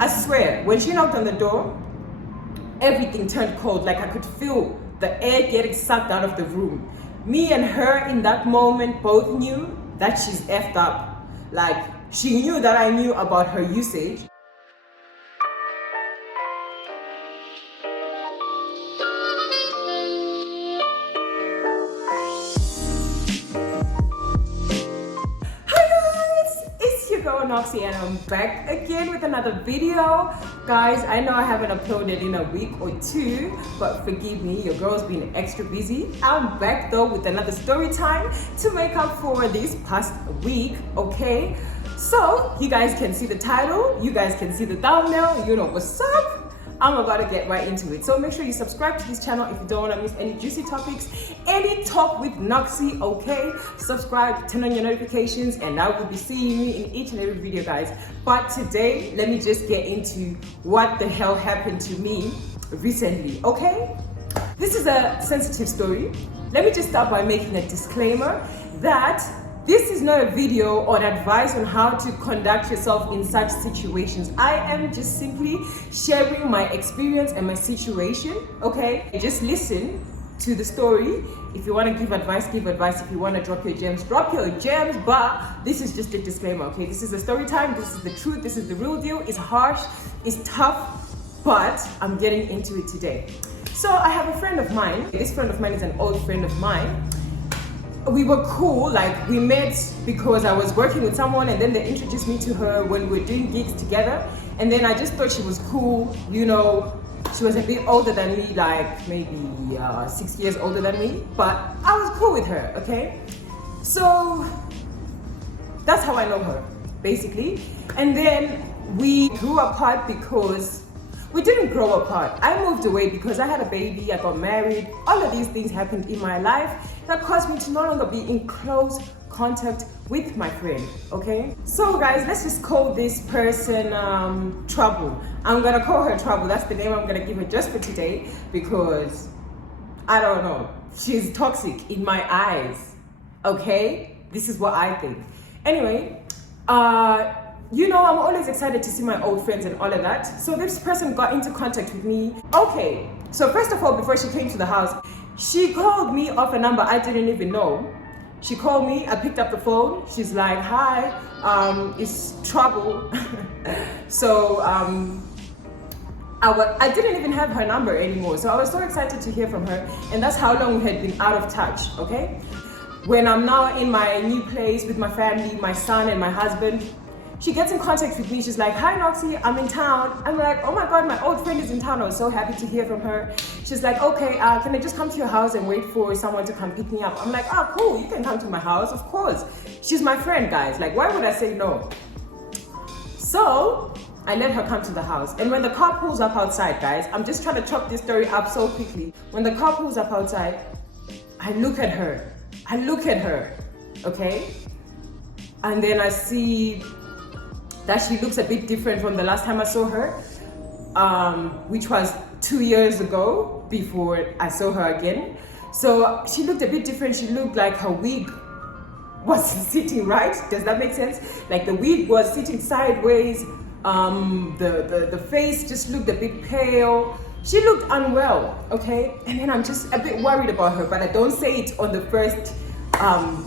I swear, when she knocked on the door, everything turned cold. Like I could feel the air getting sucked out of the room. Me and her in that moment both knew that she's effed up. Like she knew that I knew about her usage. Noxie, and I'm back again with another video. Guys, I know I haven't uploaded in a week or two, but forgive me, your girl's been extra busy. I'm back though with another story time to make up for this past week, okay? So you guys can see the title, you guys can see the thumbnail, you know what's up. I'm about to get right into it. So make sure you subscribe to this channel if you don't want to miss any juicy topics, any talk with Noxie, okay? Subscribe, turn on your notifications, and I will be seeing you in each and every video, guys. But today, let me just get into what the hell happened to me recently, okay? This is a sensitive story. Let me just start by making a disclaimer that this is not a video or advice on how to conduct yourself in such situations. I am just simply sharing my experience and my situation, okay? Just listen to the story. If you want to give advice, give advice. If you want to drop your gems, drop your gems. But this is just a disclaimer, okay? This is a story time. This is the truth. This is the real deal. It's harsh. It's tough. But I'm getting into it today. So I have a friend of mine. This friend of mine is an old friend of mine. We were cool, like we met because I was working with someone and then they introduced me to her when we were doing gigs together. And then I just thought she was cool, you know, she was a bit older than me, like maybe 6 years older than me, but I was cool with her, okay? So that's how I know her, basically. And then we grew apart because we didn't grow apart. I moved away because I had a baby, I got married. All of these things happened in my life that caused me to no longer be in close contact with my friend, okay? So guys, let's just call this person Trouble. I'm gonna call her Trouble. That's the name I'm gonna give her just for today because, I don't know, she's toxic in my eyes, okay? This is what I think. Anyway, you know, I'm always excited to see my old friends and all of that. So this person got into contact with me. Okay, so first of all, before she came to the house, she called me off a number I didn't even know. She called me, I picked up the phone. She's like, hi, it's Trouble. So I didn't even have her number anymore. So I was so excited to hear from her. And that's how long we had been out of touch, okay? When I'm now in my new place with my family, my son and my husband, she gets in contact with me. She's like, hi Noxie, I'm in town. I'm like, oh my God, my old friend is in town. I was so happy to hear from her. She's like, okay, can I just come to your house and wait for someone to come pick me up? I'm like, oh cool, you can come to my house, of course. She's my friend, guys. Like, why would I say no? So I let her come to the house. And when the car pulls up outside, guys, I'm just trying to chop this story up so quickly. When the car pulls up outside, I look at her, okay? And then I see that she looks a bit different from the last time I saw her, which was 2 years ago before I saw her again. So she looked a bit different. She looked like her wig was sitting right. Does that make sense? Like the wig was sitting sideways. The face just looked a bit pale. She looked unwell, okay? And then I'm just a bit worried about her, but I don't say it on the first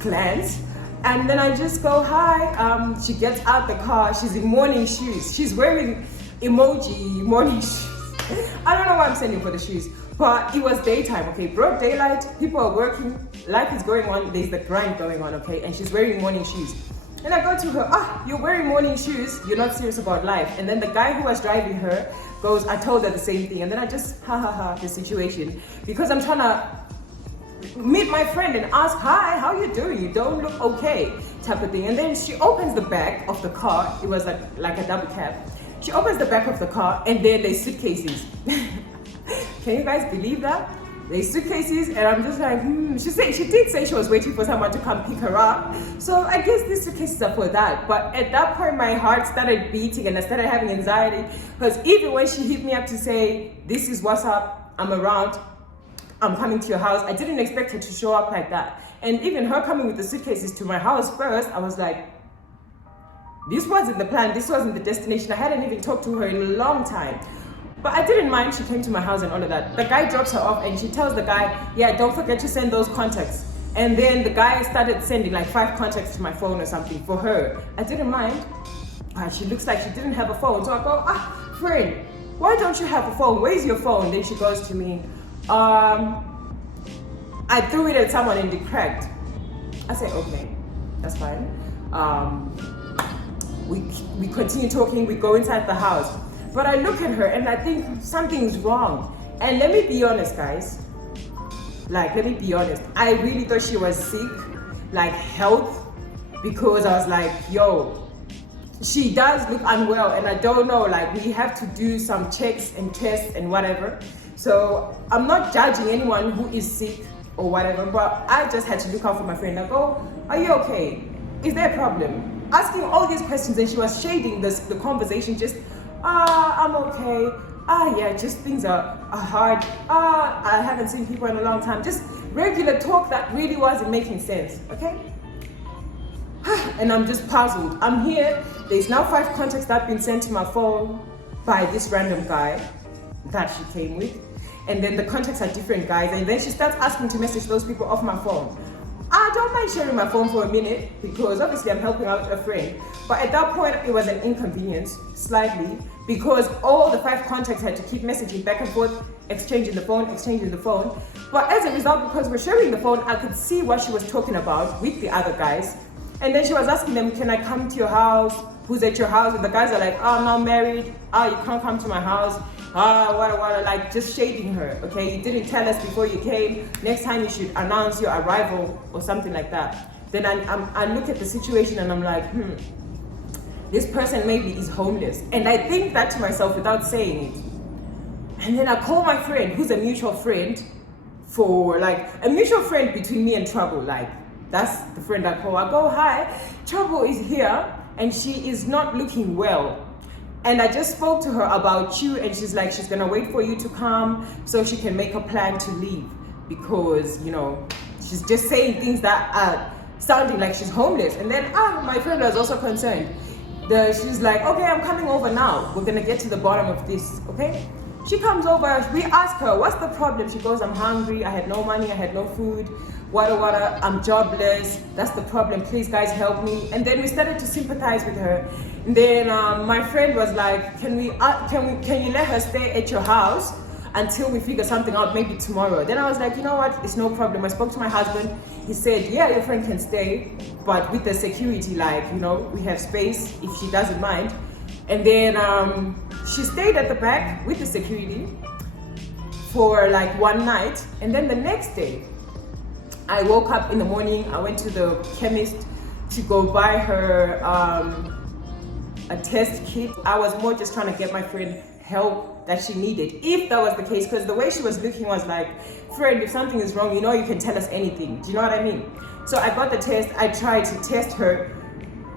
glance. And then I just go, hi. She gets out the car. She's in morning shoes. She's wearing emoji morning shoes. I don't know why I'm sending for the shoes, but it was daytime, okay? Broad daylight, people are working, life is going on, there's the grind going on, okay? And she's wearing morning shoes. And I go to her, you're wearing morning shoes, you're not serious about life. And then the guy who was driving her goes, I told her the same thing. And then I just, the situation. Because I'm trying to meet my friend and ask, hi, how you doing? You don't look okay, type of thing. And then she opens the back of the car. It was like a double cab. She opens the back of the car and there they suitcases. Can you guys believe that? They suitcases, and I'm just like, She did say she was waiting for someone to come pick her up. So I guess these suitcases are for that. But at that point, my heart started beating and I started having anxiety. Because even when she hit me up to say, this is what's up, I'm around, I'm coming to your house, I didn't expect her to show up like that. And even her coming with the suitcases to my house first, I was like, This wasn't the plan, this wasn't the destination. I hadn't even talked to her in a long time. But I didn't mind, she came to my house and all of that. The guy drops her off and she tells the guy, yeah, don't forget to send those contacts. And then the guy started sending like 5 contacts to my phone or something for her. I didn't mind, but she looks like she didn't have a phone. So I go, friend, why don't you have a phone? Where's your phone? Then she goes to me, I threw it at someone and it cracked. I say, okay, that's fine. We continue talking, we go inside the house. But I look at her and I think something's wrong. And let me be honest, guys. Let me be honest. I really thought she was sick, like health, because I was like, yo, she does look unwell and I don't know, we have to do some checks and tests and whatever. So I'm not judging anyone who is sick or whatever, but I just had to look out for my friend. I go, are you okay? Is there a problem? Asking all these questions and she was shading the conversation, just, I'm okay. Yeah, just things are hard. I haven't seen people in a long time. Just regular talk that really wasn't making sense, okay? And I'm just puzzled. I'm here, there's now 5 contacts that have been sent to my phone by this random guy that she came with. And then the contacts are different guys. And then she starts asking to message those people off my phone. I don't mind sharing my phone for a minute because obviously I'm helping out a friend. But at that point, it was an inconvenience, slightly, because all the 5 contacts had to keep messaging back and forth, exchanging the phone. But as a result, because we're sharing the phone, I could see what she was talking about with the other guys. And then she was asking them, can I come to your house? Who's at your house? And the guys are like, I'm not married. You can't come to my house. What, just shading her, okay? You didn't tell us before you came. Next time you should announce your arrival or something like that. Then I look at the situation and I'm like, this person maybe is homeless. And I think that to myself without saying it. And then I call my friend, who's a mutual friend, for a mutual friend between me and Trouble. That's the friend I call. I go, hi, Trouble is here and she is not looking well. And I just spoke to her about you and she's like, she's gonna wait for you to come so she can make a plan to leave because, she's just saying things that are sounding like she's homeless. And then, my friend was also concerned. She's like, okay, I'm coming over now. We're gonna get to the bottom of this, okay? She comes over, we ask her, what's the problem? She goes, I'm hungry, I had no money, I had no food, wada, I'm jobless, that's the problem, please guys help me. And then we started to sympathize with her. And then my friend was like, can you let her stay at your house until we figure something out, maybe tomorrow? Then I was like, you know what, it's no problem. I spoke to my husband, he said, yeah, your friend can stay, but with the security, we have space if she doesn't mind. And then she stayed at the back with the security for 1 night. And then the next day, I woke up in the morning, I went to the chemist to go buy her a test kit. I was more just trying to get my friend help that she needed, if that was the case, because the way she was looking was like, friend, if something is wrong, you can tell us anything. Do you know what I mean? So I got the test, I tried to test her,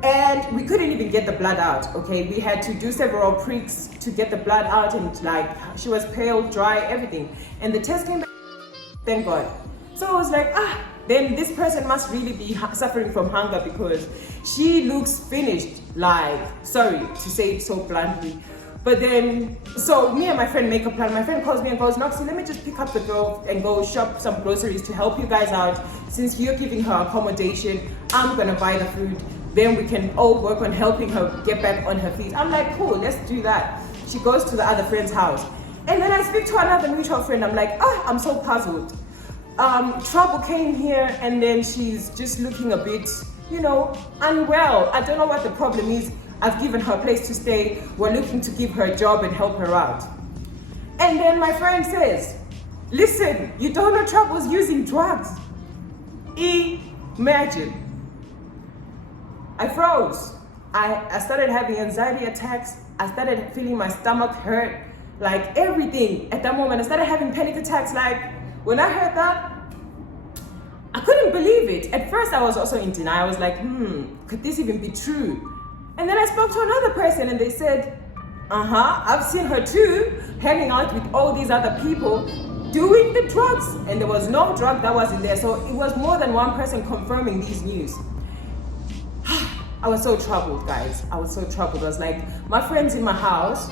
and we couldn't even get the blood out, okay? We had to do several pricks to get the blood out, and she was pale, dry, everything. And the test came back, thank God. So I was like, then this person must really be suffering from hunger because she looks finished, sorry to say it so bluntly. But then, so me and my friend make a plan. My friend calls me and goes, Noxie, let me just pick up the girl and go shop some groceries to help you guys out. Since you're giving her accommodation, I'm gonna buy the food. Then we can all work on helping her get back on her feet. I'm like, cool, let's do that. She goes to the other friend's house. And then I speak to another mutual friend. I'm like, I'm so puzzled. Trouble came here and then she's just looking a bit, unwell. I don't know what the problem is. I've given her a place to stay. We're looking to give her a job and help her out. And then my friend says, listen, you don't know Trouble's using drugs. Imagine. I froze. I started having anxiety attacks. I started feeling my stomach hurt, everything. At that moment, I started having panic attacks. When I heard that, I couldn't believe it. At first, I was also in denial. I was like, could this even be true? And then I spoke to another person and they said, I've seen her too, hanging out with all these other people, doing the drugs. And there was no drug that was in there. So it was more than one person confirming these news. I was so troubled, guys. I was so troubled. I was like, my friend's in my house.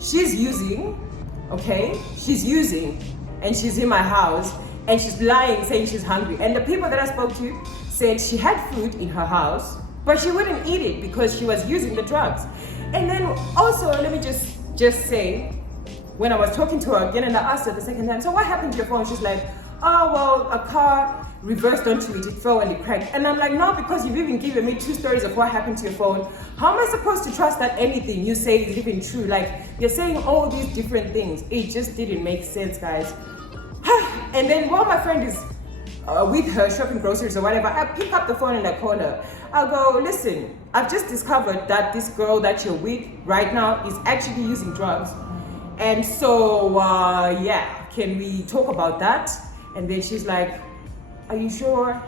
She's using, okay? She's using, and she's in my house, and she's lying, saying she's hungry. And the people that I spoke to said she had food in her house, but she wouldn't eat it because she was using the drugs. And then also, let me just say, when I was talking to her again and I asked her the second time, so what happened to your phone? She's like, oh, well, a car reversed onto it, it fell and it cracked. And I'm like, no, because you've even given me 2 stories of what happened to your phone. How am I supposed to trust that anything you say is even true? Like, you're saying all these different things. It just didn't make sense, guys. And then while my friend is with her shopping groceries or whatever, I pick up the phone and I call her. I'll go, listen, I've just discovered that this girl that you're with right now is actually using drugs. And so, yeah, can we talk about that? And then she's like, are you sure?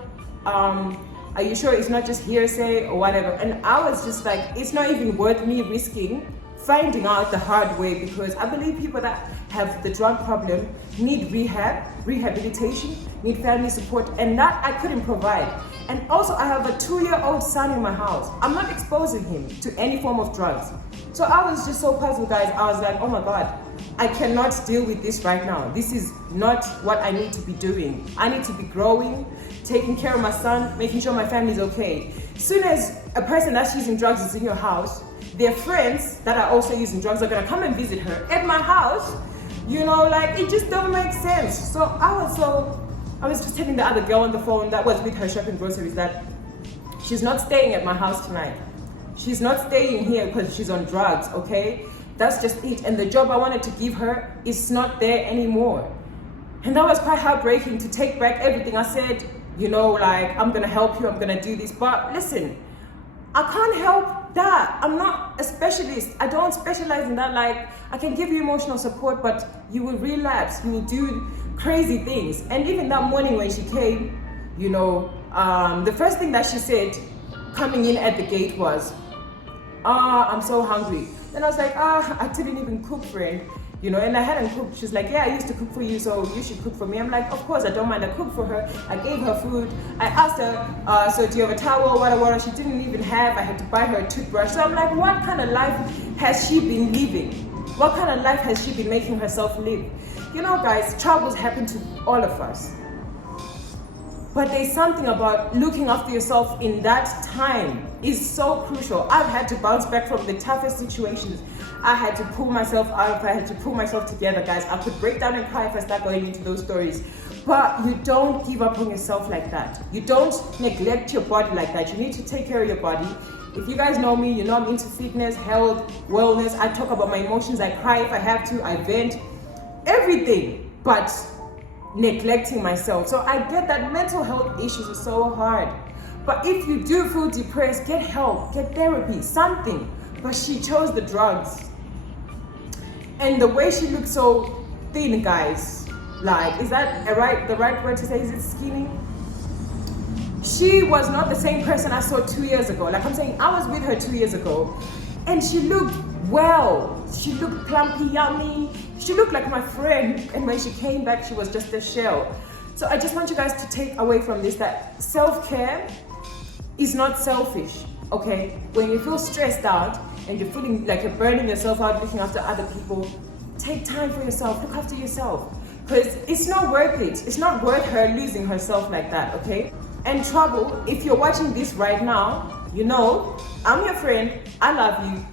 Are you sure it's not just hearsay or whatever? And I was just like, it's not even worth me risking finding out the hard way, because I believe people that have the drug problem need rehabilitation, need family support, and that I couldn't provide. And also I have a 2-year-old son in my house. I'm not exposing him to any form of drugs. So I was just so puzzled, guys. I was like, oh my God, I cannot deal with this right now. This is not what I need to be doing. I need to be growing, taking care of my son, making sure my family is okay. As soon as a person that's using drugs is in your house, their friends that are also using drugs are gonna come and visit her at my house. You know, like, it just don't make sense. So I was just telling the other girl on the phone that was with her shopping groceries that she's not staying at my house tonight. She's not staying here because she's on drugs, okay? That's just it. And the job I wanted to give her is not there anymore. And that was quite heartbreaking to take back everything. I said, you know, like, I'm gonna help you, I'm gonna do this. But listen, I can't help that. I'm not a specialist. I don't specialize in that. Like, I can give you emotional support, but you will relapse, you will do crazy things. And even that morning when she came, you know, the first thing that she said coming in at the gate was, I'm so hungry. Then I was like, I didn't even cook, friend. You know, and I hadn't cooked. She's like, yeah, I used to cook for you, so you should cook for me. I'm like, of course, I don't mind. I cook for her. I gave her food. I asked her, so do you have a towel, water? She didn't even have. I had to buy her a toothbrush. So I'm like, what kind of life has she been living? What kind of life has she been making herself live? You know, guys, troubles happen to all of us. But there's something about looking after yourself in that time is so crucial. I've had to bounce back from the toughest situations. I had to pull myself out. I had to pull myself together, guys. I could break down and cry if I start going into those stories. But you don't give up on yourself like that. You don't neglect your body like that. You need to take care of your body. If you guys know me, you know I'm into fitness, health, wellness. I talk about my emotions. I cry if I have to. I vent. Everything. But neglecting myself. So I get that mental health issues are so hard. But if you do feel depressed, get help, get therapy, something. But she chose the drugs. And the way she looked so thin, guys, like, is that the right word to say? Is it skinny? She was not the same person I saw 2 years ago. Like I'm saying, I was with her 2 years ago and she looked well. She looked plumpy, yummy. She looked like my friend. And when she came back, she was just a shell. So I just want you guys to take away from this that self-care is not selfish, okay? When you feel stressed out and you're feeling like you're burning yourself out looking after other people, take time for yourself, look after yourself. Because it's not worth it. It's not worth her losing herself like that, okay? And trouble, if you're watching this right now, you know, I'm your friend, I love you.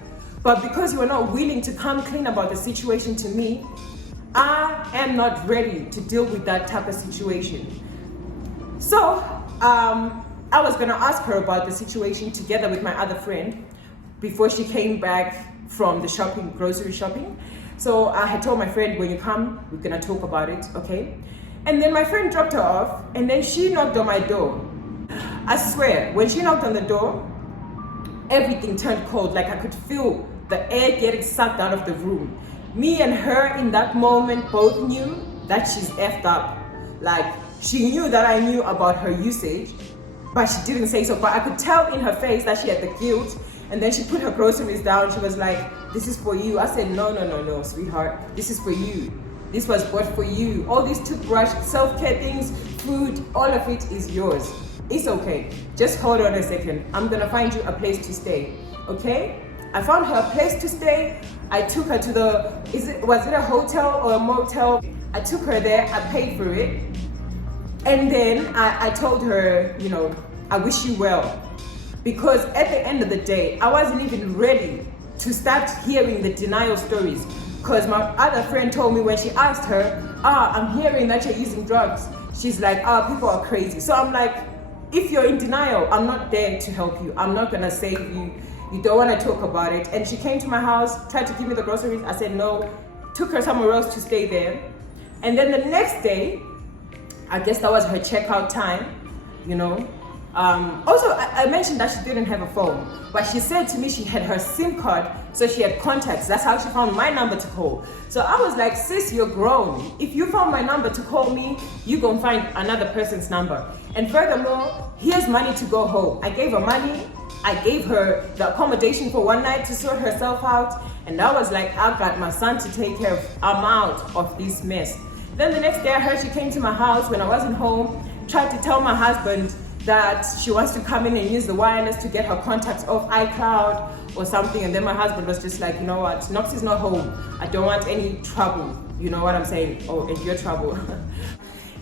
But because you are not willing to come clean about the situation to me, I am not ready to deal with that type of situation. So, I was gonna ask her about the situation together with my other friend before she came back from the grocery shopping. So I had told my friend, when you come, we're gonna talk about it, okay? And then my friend dropped her off and then she knocked on my door. I swear, when she knocked on the door, everything turned cold. Like I could feel the air getting sucked out of the room. Me and her in that moment both knew that she's effed up. Like she knew that I knew about her usage, but she didn't say so. But I could tell in her face that she had the guilt. And then she put her groceries down. She was like, this is for you. I said, no, sweetheart. This is for you. This was bought for you. All these toothbrush, self-care things, food, all of it is yours. it's okay. Just hold on a second. I'm gonna find you a place to stay, okay? I found her a place to stay. I took her to was it a hotel or a motel? I took her there, I paid for it. And then I told her, you know, I wish you well. Because at the end of the day, I wasn't even ready to start hearing the denial stories. Because my other friend told me when she asked her, I'm hearing that you're using drugs. She's like, people are crazy. So I'm like, if you're in denial, I'm not there to help you. I'm not gonna save you. You don't wanna talk about it. And she came to my house, tried to give me the groceries. I said no, took her somewhere else to stay there. And then the next day, I guess that was her checkout time, you know. Also, I mentioned that she didn't have a phone, but she said to me she had her SIM card, so she had contacts. That's how she found my number to call. So I was like, sis, you're grown. If you found my number to call me, you gonna find another person's number. And furthermore, here's money to go home. I gave her money. I gave her the accommodation for one night to sort herself out. And I was like, I've got my son to take care of. I'm out of this mess. Then the next day I heard she came to my house when I wasn't home, tried to tell my husband that she wants to come in and use the wireless to get her contacts off iCloud or something. And then my husband was just like, you know what, Noxie's not home. I don't want any trouble. You know what I'm saying? Oh, and your trouble.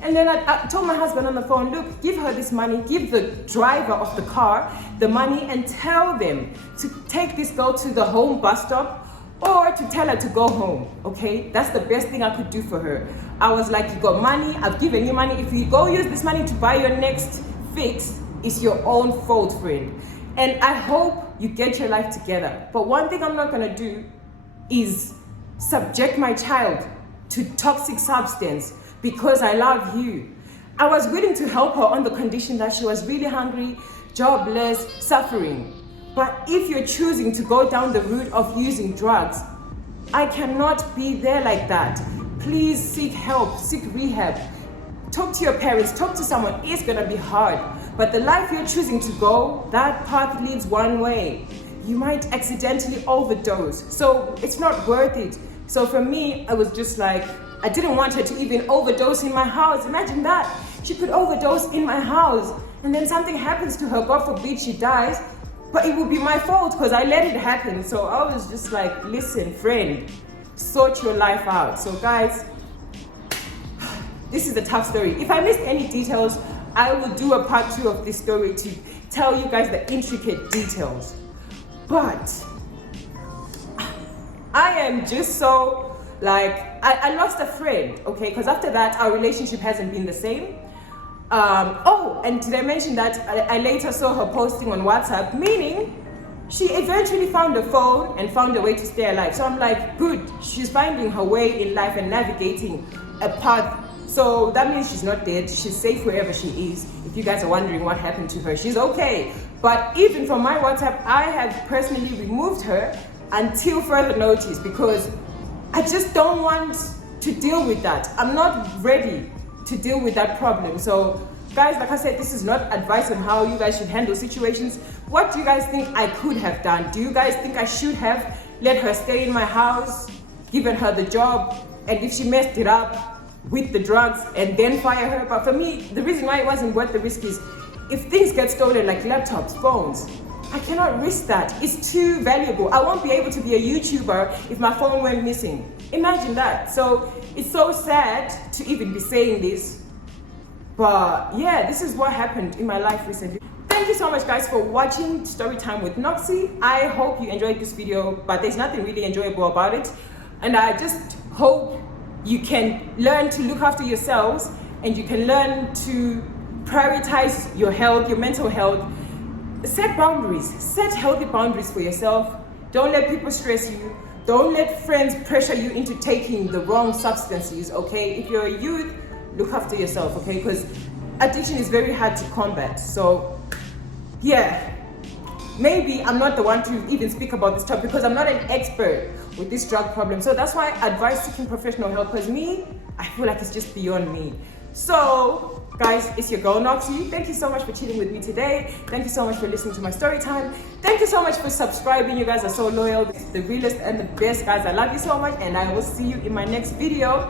And then I told my husband on the phone, look, give her this money, give the driver of the car the money and tell them to take this girl to the home bus stop or to tell her to go home, okay? That's the best thing I could do for her. I was like, you got money, I've given you money. If you go use this money to buy your next fix, it's your own fault, friend. And I hope you get your life together. But one thing I'm not gonna do is subject my child to toxic substance because I love you. I was willing to help her on the condition that she was really hungry, jobless, suffering. But if you're choosing to go down the route of using drugs, I cannot be there like that. Please seek help, seek rehab. Talk to your parents, talk to someone. It's gonna be hard. But the life you're choosing to go, that path leads one way. You might accidentally overdose. So it's not worth it. So for me, I was just like, I didn't want her to even overdose in my house. Imagine that. She could overdose in my house and then something happens to her, God forbid she dies, but it would be my fault because I let it happen. So I was just like, listen, friend, sort your life out. So guys, this is a tough story. If I missed any details, I will do a part 2 of this story to tell you guys the intricate details. But I am just so like, I lost a friend, okay? Because after that, our relationship hasn't been the same. Oh, and did I mention that I later saw her posting on WhatsApp, meaning she eventually found a phone and found a way to stay alive. So I'm like, good, she's finding her way in life and navigating a path. So that means she's not dead, she's safe wherever she is. If you guys are wondering what happened to her, she's okay. But even from my WhatsApp, I have personally removed her until further notice because I just don't want to deal with that. I'm not ready to deal with that problem. So guys, like I said, this is not advice on how you guys should handle situations. What do you guys think I could have done? Do you guys think I should have let her stay in my house, given her the job, and if she messed it up with the drugs and then fire her? But for me, the reason why it wasn't worth the risk is if things get stolen like laptops, phones, I cannot risk that. It's too valuable. I won't be able to be a YouTuber if my phone went missing. Imagine that. So it's so sad to even be saying this. But yeah, this is what happened in my life recently. Thank you so much guys for watching Storytime with Noxie. I hope you enjoyed this video, but there's nothing really enjoyable about it. And I just hope you can learn to look after yourselves and you can learn to prioritize your health, your mental health. Set boundaries, set healthy boundaries for yourself. Don't let people stress you. Don't let friends pressure you into taking the wrong substances, okay? If you're a youth, look after yourself, okay? Because addiction is very hard to combat. So yeah, maybe I'm not the one to even speak about this topic because I'm not an expert with this drug problem. So that's why I advise seeking professional help, because me, I feel like it's just beyond me. So guys, it's your girl Noxie. Thank you so much for chilling with me today. Thank you so much for listening to my story time. Thank you so much for subscribing. You guys are so loyal, the realest and the best, guys. I love you so much, and I will see you in my next video.